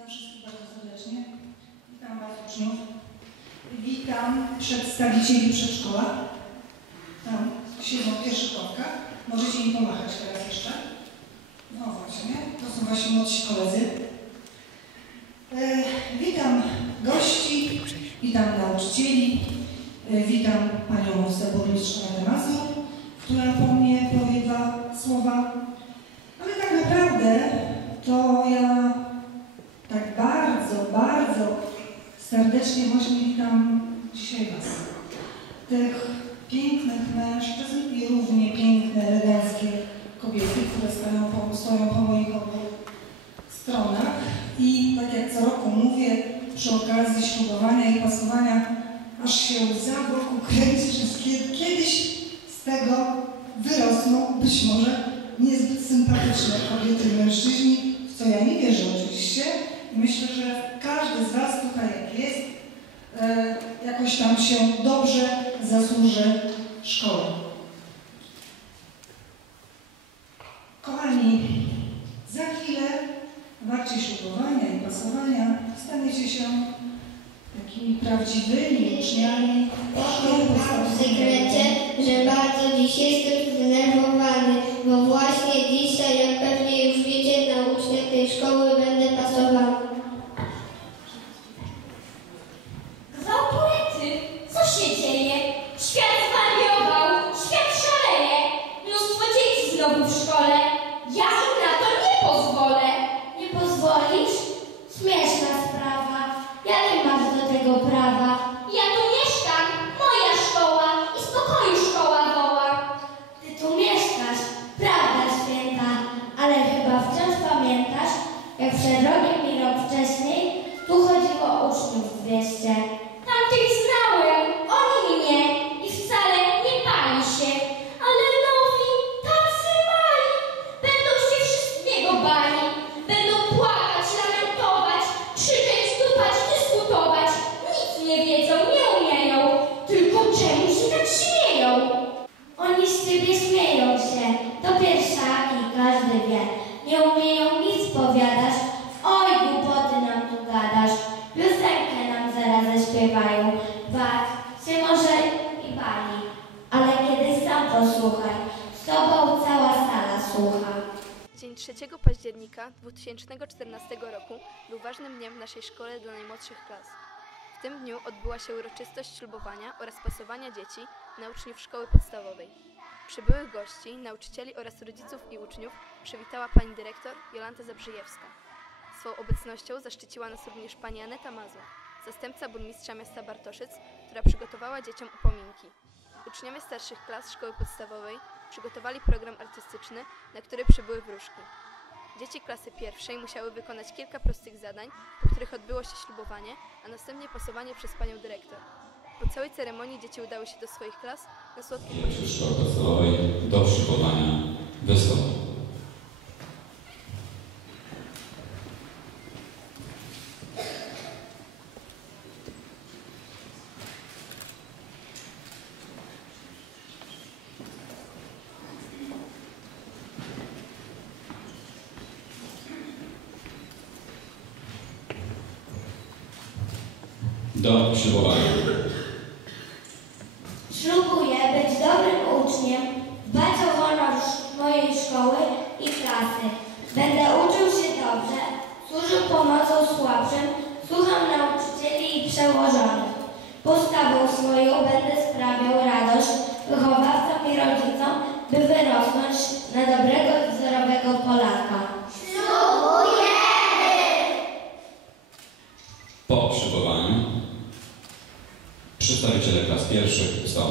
Witam wszystkich bardzo serdecznie. Witam Was uczniów. Witam przedstawicieli przedszkola. Tam siedzą w pierwszych. Możecie im pomachać teraz jeszcze. No właśnie, to są właśnie młodsi koledzy. E, witam gości, witam nauczycieli, e, witam Panią Burmistrz Radę Mazur, która po mnie powie dwa słowa. Ale tak naprawdę to ja tak bardzo, bardzo serdecznie właśnie witam dzisiaj Was. Tych pięknych mężczyzn i równie piękne, eleganckie kobiety, które stoją po, stoją po moich obu stronach. I tak jak co roku mówię, przy okazji ślubowania i pasowania, aż się za wokół kręci, że kiedy- kiedyś z tego wyrosną być może niezbyt sympatyczne kobiety i mężczyźni, w co ja nie wierzę oczywiście. Myślę, że każdy z Was tutaj jak jest, e, jakoś tam się dobrze zasłuży szkoły. Kochani, za chwilę akcie ślubowania i pasowania staniecie się takimi prawdziwymi uczniami Mam w sekrecie, że bardzo dziś jestem zdenerwowany, bo właśnie dzisiaj, jak pewnie już wiecie, na uczniach tej szkoły będę czemu się tak śmieją? Oni z ciebie śmieją się, to pierwszaki, każdy wie. Nie umieją nic powiadać, oj głupoty nam tu gadasz. Piosenkę nam zaraz zaśpiewają, bać się może i bali. Ale kiedy sam posłuchaj, z tobą cała sala słucha. Dzień 3 października 2014 roku był ważnym dniem w naszej szkole dla najmłodszych klas. W tym dniu odbyła się uroczystość ślubowania oraz pasowania dzieci na uczniów szkoły podstawowej. Przybyłych gości, nauczycieli oraz rodziców i uczniów przywitała pani dyrektor Jolanta Zabrzyjewska. Swą obecnością zaszczyciła nas również pani Aneta Mazur, zastępca burmistrza miasta Bartoszyc, która przygotowała dzieciom upominki. Uczniowie starszych klas szkoły podstawowej przygotowali program artystyczny, na który przybyły wróżki. Dzieci klasy pierwszej musiały wykonać kilka prostych zadań, po których odbyło się ślubowanie, a następnie pasowanie przez panią dyrektor. Po całej ceremonii dzieci udały się do swoich klas na słodkie Dyrektor Szkoły Podstawowej do przygotowania wystąp. Do przywołania. Ślubuję być dobrym uczniem, dbać o wolność mojej szkoły i klasy. Będę uczył się dobrze, służył pomocą słabszym, słucham nauczycieli i przełożonych. Postawą swoją będę sprawiał radość wychowawcom i rodzicom, by wyrosnąć na dobrego jedna z pierwszych ustaw.